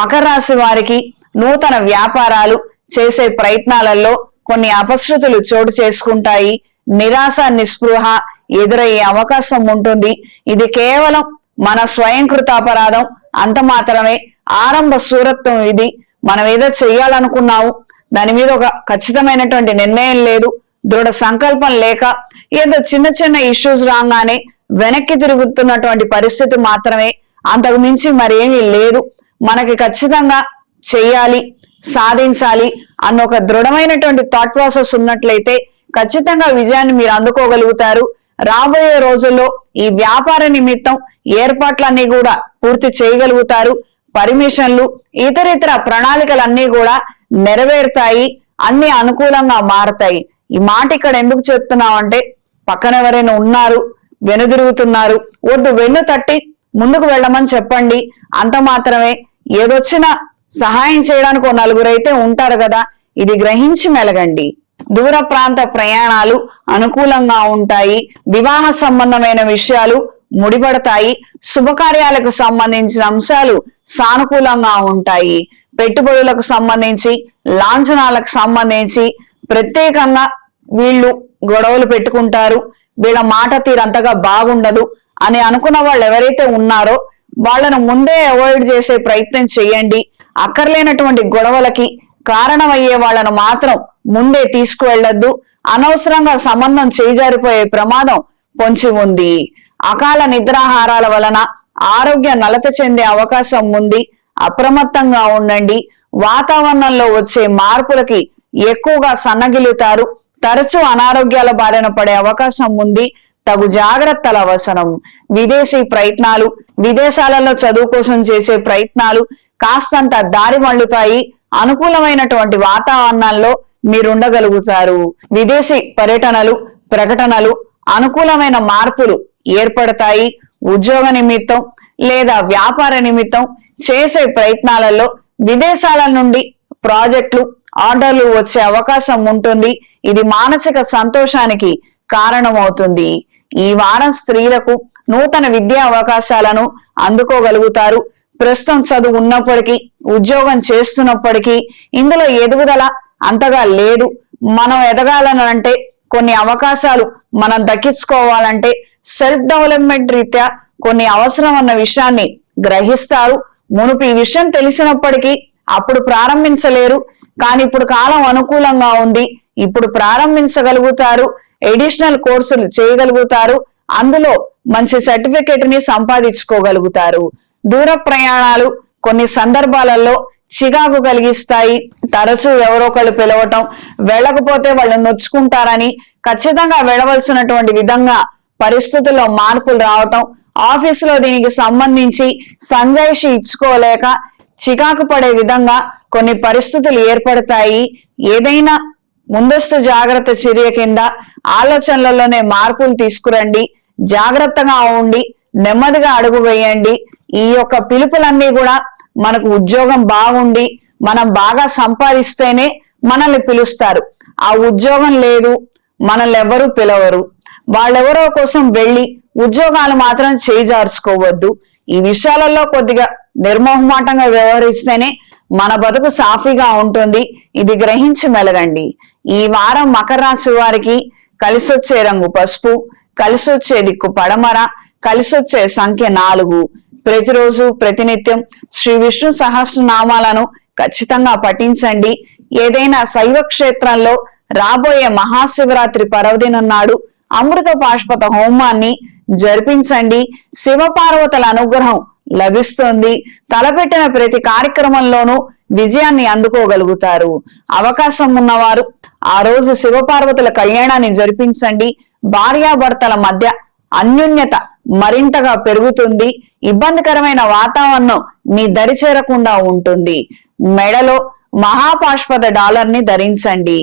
మకర రాశి వారికి నూతన వ్యాపారాలు చేసే ప్రయత్నాలలో కొన్ని అపశృతులు చోటు చేసుకుంటాయి. నిరాశ నిస్పృహ ఎదురయ్యే అవకాశం ఉంటుంది. ఇది కేవలం మన స్వయంకృత అపరాధం అంత మాత్రమే. ఆరంభ సూరత్వం ఇది. మనం ఏదో చెయ్యాలనుకున్నాము, దాని మీద ఒక ఖచ్చితమైనటువంటి నిర్ణయం లేదు, దృఢ సంకల్పం లేక ఏదో చిన్న చిన్న ఇష్యూస్ రాగానే వెనక్కి తిరుగుతున్నటువంటి పరిస్థితి మాత్రమే, అంతకు మించి మరేమీ లేదు. మనకి ఖచ్చితంగా చెయ్యాలి, సాధించాలి అన్న ఒక దృఢమైనటువంటి థాట్ ప్రాసెస్ ఉన్నట్లయితే ఖచ్చితంగా విజయాన్ని మీరు అందుకోగలుగుతారు. రాబోయే రోజుల్లో ఈ వ్యాపార నిమిత్తం ఏర్పాట్లన్నీ కూడా పూర్తి చేయగలుగుతారు. పర్మిషన్లు ఇతరితర ప్రణాళికలన్నీ కూడా నెరవేరుతాయి, అన్ని అనుకూలంగా మారతాయి. ఈ మాట ఇక్కడ ఎందుకు చెప్తున్నామంటే, పక్కన ఎవరైనా ఉన్నారు, వెనుదిరుగుతున్నారు, వద్దు వెన్ను తట్టి ముందుకు వెళ్ళమని చెప్పండి. అంత మాత్రమే. ఏదొచ్చినా సహాయం చేయడానికి ఓ నలుగురైతే ఉంటారు కదా, ఇది గ్రహించి మెలగండి. దూర ప్రాంత ప్రయాణాలు అనుకూలంగా ఉంటాయి. వివాహ సంబంధమైన విషయాలు ముడిపడతాయి. శుభకార్యాలకు సంబంధించిన అంశాలు సానుకూలంగా ఉంటాయి. పెట్టుబడులకు సంబంధించి, లాంఛనాలకు సంబంధించి ప్రత్యేకంగా వీళ్ళు గొడవలు పెట్టుకుంటారు, వీళ్ళ మాట తీరంతగా బాగుండదు అని అనుకున్న వాళ్ళు ఎవరైతే ఉన్నారో వాళ్ళను ముందే అవాయిడ్ చేసే ప్రయత్నం చేయండి. అక్కర్లేనటువంటి గొడవలకి కారణమయ్యే వాళ్ళను మాత్రం ముందే తీసుకువెళ్లొద్దు. అనవసరంగా సంబంధం చేజారిపోయే ప్రమాదం పొంచి ఉంది. అకాల నిద్రాహారాల వలన ఆరోగ్య నలత చెందే అవకాశం ఉంది. అప్రమత్తంగా ఉండండి. వాతావరణంలో వచ్చే మార్పులకి ఎక్కువగా సన్నగిలుతారు. తరచూ అనారోగ్యాల బారిన పడే అవకాశం ఉంది. తగు జాగ్రత్తల అవసరం. విదేశీ ప్రయత్నాలు, విదేశాలలో చదువు కోసం చేసే ప్రయత్నాలు కాస్తంత దారి మళ్ళుతాయి. అనుకూలమైనటువంటి వాతావరణాల్లో మీరుండగలుగుతారు. విదేశీ పర్యటనలు, ప్రకటనలు, అనుకూలమైన మార్పులు ఏర్పడతాయి. ఉద్యోగ నిమిత్తం లేదా వ్యాపార నిమిత్తం చేసే ప్రయత్నాలలో విదేశాల నుండి ప్రాజెక్టులు, ఆర్డర్లు వచ్చే అవకాశం ఉంటుంది. ఇది మానసిక సంతోషానికి కారణమవుతుంది. ఈ వారం స్త్రీలకు నూతన విద్యా అవకాశాలను అందుకోగలుగుతారు. ప్రస్తుతం చదువు ఉన్నప్పటికీ, ఉద్యోగం చేస్తున్నప్పటికీ ఇందులో ఎదుగుదల అంతగా లేదు. మనం ఎదగాలని అంటే, కొన్ని అవకాశాలు మనం దక్కించుకోవాలంటే సెల్ఫ్ డెవలప్మెంట్ రీత్యా కొన్ని అవసరం అన్న విషయాన్ని గ్రహిస్తారు. మునుపు ఈ విషయం తెలిసినప్పటికీ అప్పుడు ప్రారంభించలేరు, కానీ ఇప్పుడు కాలం అనుకూలంగా ఉంది, ఇప్పుడు ప్రారంభించగలుగుతారు. ఎడిషనల్ కోర్సులు చేయగలుగుతారు. అందులో మంచి సర్టిఫికేట్ ని సంపాదించుకోగలుగుతారు. దూర ప్రయాణాలు కొన్ని సందర్భాలలో చికాకు కలిగిస్తాయి. తరచూ ఎవరో ఒకళ్ళు పిలవటం, వెళ్ళకపోతే వాళ్ళు నొచ్చుకుంటారని ఖచ్చితంగా వెళ్ళవలసినటువంటి విధంగా పరిస్థితుల్లో మార్పులు రావటం, ఆఫీసులో దీనికి సంబంధించి సంజాయిషి ఇచ్చుకోలేక చికాకు పడే విధంగా కొన్ని పరిస్థితులు ఏర్పడతాయి. ఏదైనా ముందస్తు జాగ్రత్త చర్య కింద ఆలోచనలలోనే మార్పులు తీసుకురండి. జాగ్రత్తగా ఉండి నెమ్మదిగా అడుగు వేయండి. ఈ యొక్క పిలుపులన్నీ కూడా మనకు ఉద్యోగం బాగుండి మనం బాగా సంపాదిస్తేనే మనల్ని పిలుస్తారు. ఆ ఉద్యోగం లేదు, మనల్ని ఎవరు పిలవరు. వాళ్ళెవరో కోసం వెళ్ళి ఉద్యోగాలు మాత్రం చేజార్చుకోవద్దు. ఈ విషయాలలో కొద్దిగా నిర్మోహమాటంగా వ్యవహరిస్తేనే మన బతుకు సాఫీగా ఉంటుంది. ఇది గ్రహించి మెలగండి. ఈ వారం మకర రాశి వారికి కలిసొచ్చే రంగు పసుపు, కలిసొచ్చే దిక్కు పడమర, కలిసొచ్చే సంఖ్య 4. ప్రతిరోజు ప్రతినిత్యం శ్రీ విష్ణు సహస్రనామాలను ఖచ్చితంగా పఠించండి. ఏదైనా శైవ క్షేత్రంలో రాబోయే మహాశివరాత్రి పర్వదినం నాడు అమృత పాశుపత హోమాన్ని జరిపించండి. శివపార్వతుల అనుగ్రహం లభిస్తుంది. తలపెట్టిన ప్రతి కార్యక్రమంలోనూ విజయాన్ని అందుకోగలుగుతారు. అవకాశం ఉన్నవారు ఆ రోజు శివపార్వతుల కళ్యాణాన్ని జరిపించండి. భార్యాభర్తల మధ్య అన్యోన్యత మరింతగా పెరుగుతుంది. ఇబ్బందికరమైన వాతావరణం మీ దరి చేరకుండా ఉంటుంది. మెడలో మహాపాశుపత డాలర్ ని ధరించండి.